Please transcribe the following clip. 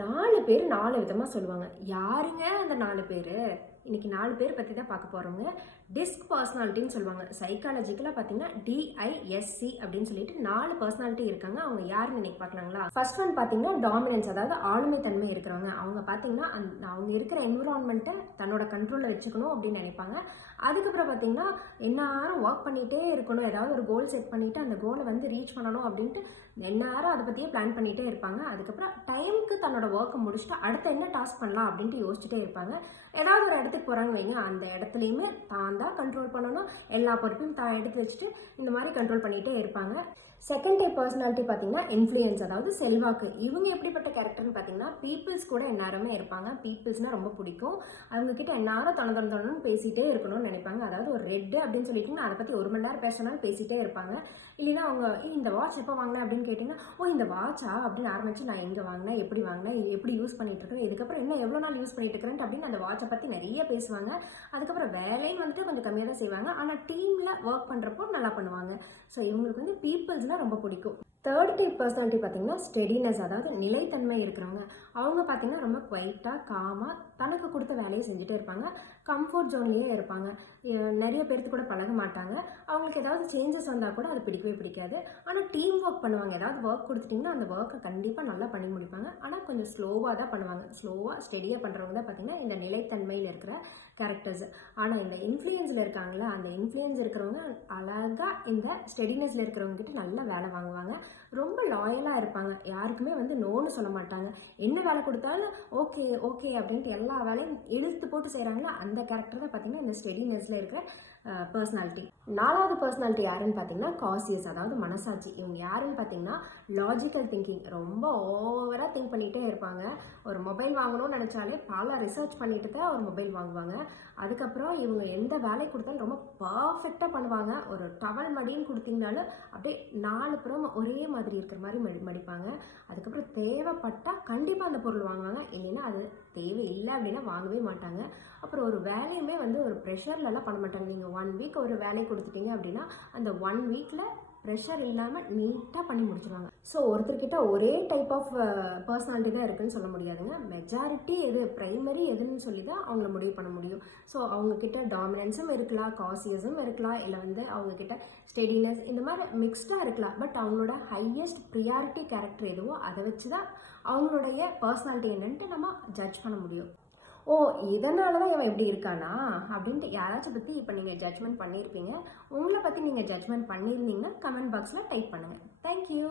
4 பேர் 4 விதமா சொல்லுவாங்க. யாருங்க அந்த 4 பேரு? இன்னைக்கு 4 பேர் பத்தி தான் பார்க்க போறோங்க. டிஸ்க் பர்சனாலிட்டின்னு சொல்லுவாங்க. சைக்காலஜிக்கலா பார்த்தீங்கன்னா, டிஐஎஸ்சி அப்படின்னு சொல்லிட்டு 4 பர்சனாலிட்டி இருக்காங்க. அவங்க யாருன்னு இன்னைக்கு பார்க்கலாங்களா? ஃபர்ஸ்ட் ஒன் பார்த்தீங்கன்னா, டாமினன்ஸ், அதாவது ஆளுமை தன்மை இருக்கிறவங்க. அவங்க பார்த்தீங்கன்னா, அவங்க இருக்கிற என்விரான்மெண்ட்டை தன்னோட கண்ட்ரோல்ல வச்சுக்கணும் அப்படின்னு நினைப்பாங்க. அதுக்கப்புறம் பார்த்தீங்கன்னா, எந்நேரம் ஒர்க் பண்ணிட்டே இருக்கணும். ஏதாவது ஒரு கோல் செட் பண்ணிட்டு அந்த கோலை வந்து ரீச் பண்ணணும் அப்படின்ட்டு எந்நேரம் அதை பற்றியே பிளான் பண்ணிகிட்டே இருப்பாங்க. அதுக்கப்புறம் டைமுக்கு தன்னோட ஒர்க்கை முடிச்சுட்டு அடுத்து என்ன டாஸ்க் பண்ணலாம் அப்படின்ட்டு யோசிச்சுட்டே இருப்பாங்க. ஏதாவது ஒரு இடத்துக்கு போகிறாங்க வைங்க, அந்த இடத்துலையுமே தான் தான் கண்ட்ரோல் பண்ணணும். எல்லா பொறுப்பையும் தான் எடுத்து வச்சுட்டு இந்த மாதிரி கண்ட்ரோல் பண்ணிகிட்டே இருப்பாங்க. செகண்ட் டைப் பர்சனாலிட்டி பார்த்தீங்கன்னா இன்ஃப்ளூயன்ஸ், அதாவது செல்வாக்கு. இவங்க எப்படிப்பட்ட கேரக்டர்னு பார்த்தீங்கன்னா, பீப்புள்ஸ் கூட எந்நேரமே இருப்பாங்க. பீப்புள்ஸ்னால் ரொம்ப பிடிக்கும். அவங்கக்கிட்ட எந்நேரம் தொண பேசிகிட்டே இருக்கணும்னு நினைப்பாங்க. அதாவது ஒரு ரெட்டு அப்படின்னு சொல்லிட்டிங்கன்னா அதை பற்றி 1 மணி நேரம் பேசினாலும் பேசிகிட்டே இருப்பாங்க. இல்லைன்னா அவங்க இந்த வாட்ச் எப்போ வாங்கினேன் அப்படின்னு கேட்டிங்கன்னா, ஓ இந்த வாட்சா அப்படின்னு ஆரம்பித்து நான் எங்கே வாங்கினேன், எப்படி வாங்கினேன், எப்படி யூஸ் பண்ணிட்டு இருக்கேன், இதுக்கப்புறம் என்ன எவ்வளோ நாள் யூஸ் பண்ணிட்டு இருக்கிறேன் அப்படின்னு அந்த வாட்சை பற்றி நிறைய பேசுவாங்க. அதுக்கப்புறம் வேலையும் வந்துட்டு கொஞ்சம் கம்மியாக தான் செய்வாங்க. ஆனால் டீமில் ஒர்க் பண்ணுறப்போ நல்லா பண்ணுவாங்க. ஸோ இவங்களுக்கு வந்து பீப்புள்ஸ்னால் ரொம்ப பிடிக்கும். தேர்ட் டைப் பர்சனாலிட்டி பார்த்தீங்கன்னா ஸ்டெடினஸ், அதாவது நிலைத்தன்மை இருக்கிறவங்க. அவங்க பார்த்தீங்கன்னா ரொம்ப குவைட்டாக காமாக தனக்கு கொடுத்த வேலையை செஞ்சுட்டே இருப்பாங்க. கம்ஃபர்ட் ஜோன்லேயே இருப்பாங்க. நிறைய பேர்த்து கூட பழக மாட்டாங்க. அவங்களுக்கு ஏதாவது சேஞ்சஸ் வந்தால் கூட அது பிடிக்கவே பிடிக்காது. ஆனால் டீம் ஒர்க் பண்ணுவாங்க. ஏதாவது ஒர்க் கொடுத்துட்டிங்கன்னா அந்த ஒர்க்கை கண்டிப்பாக நல்லா பண்ணி முடிப்பாங்க. ஆனால் கொஞ்சம் ஸ்லோவாக தான் பண்ணுவாங்க. ஸ்லோவாக ஸ்டெடியாக பண்ணுறவங்க தான் பார்த்தீங்கன்னா இந்த நிலைத்தன்மையில் இருக்கிற கேரக்டர்ஸ். ஆனால் இந்த இன்ஃப்ளூயன்ஸில் இருக்காங்களா, அந்த இன்ஃப்ளூயன்ஸ் இருக்கிறவங்க அழகாக இந்த ஸ்டெடினஸில் இருக்கிறவங்க கிட்ட நல்லா வேலை வாங்குவாங்க. ரொம்ப லாயலாக இருப்பாங்க. யாருக்குமே வந்து நோன்னு சொல்ல மாட்டாங்க. என்ன வேலை கொடுத்தாலும் ஓகே ஓகே அப்படின்ட்டு எல்லா வேலையும் இழுத்து போட்டு செய்கிறாங்களா, அந்த கேரக்டர் தான் பார்த்தீங்கன்னா இந்த ஸ்டெடினஸில் இருக்கிற பர்சனாலிட்டி. 4வது பர்சனாலிட்டி யாருன்னு பார்த்தீங்கன்னா காசியஸ், அதாவது மனசாட்சி. இவங்க யாருன்னு பார்த்தீங்கன்னா லாஜிக்கல் திங்கிங். ரொம்ப ஓவராக திங்க் பண்ணிகிட்டே இருப்பாங்க. ஒரு மொபைல் வாங்கணும்னு நினச்சாலே பல ரிசர்ச் பண்ணிட்டு தான் ஒரு மொபைல் வாங்குவாங்க. அதுக்கப்புறம் இவங்க எந்த வேலை கொடுத்தாலும் ரொம்ப பர்ஃபெக்டாக பண்ணுவாங்க. ஒரு டவல் மடின்னு கொடுத்தீங்கனாலும் அப்படியே 4 புறம் ஒரே மாதிரி இருக்கிற மாதிரி மடிப்பாங்க. அதுக்கப்புறம் தேவைப்பட்டால் கண்டிப்பாக அந்த பொருள் வாங்குவாங்க. இல்லைன்னா அது தேவையில்லை அப்படின்னா வாங்கவே மாட்டாங்க. அப்புறம் ஒரு வேலையுமே வந்து ஒரு ப்ரெஷர்லலாம் பண்ண மாட்டாங்க. நீங்கள் 1 வீக் ஒரு வேலை கொடுத்துட்டீங்க அப்படின்னா அந்த 1 வீக்கில் ப்ரெஷர் இல்லாமல் நீட்டாக பண்ணி முடிச்சிருவாங்க. ஸோ ஒருத்தர்கிட்ட ஒரே டைப் ஆஃப் பர்சனாலிட்டி தான் இருக்குதுன்னு சொல்ல முடியாதுங்க. மெஜாரிட்டி எது, ப்ரைமரி எதுன்னு சொல்லி தான் அவங்கள முடிவு பண்ண முடியும். ஸோ அவங்கக்கிட்ட டாமினன்ஸும் இருக்கலாம், காசியஸும் இருக்கலாம், இல்லை வந்து அவங்கக்கிட்ட ஸ்டெடினஸ், இந்த மாதிரி மிக்ஸ்டாக இருக்கலாம். பட் அவங்களோட ஹையஸ்ட் ப்ரியாரிட்டி கேரக்டர் எதுவோ அதை வச்சு தான் அவங்களுடைய பர்சனாலிட்டி என்னன்ட்டு நம்ம ஜட்ஜ் பண்ண முடியும். ஓ இதனால தான் இவன் இப்படி இருக்கானா அப்படின்ட்டு யாராச்சும் பற்றி இப்போ நீங்கள் ஜட்ஜ்மெண்ட் பண்ணியிருப்பீங்க. உங்களை பற்றி நீங்கள் ஜட்ஜ்மெண்ட் பண்ணியிருந்தீங்கன்னா கமெண்ட் பாக்ஸில் டைப் பண்ணுங்கள். தேங்க்யூ.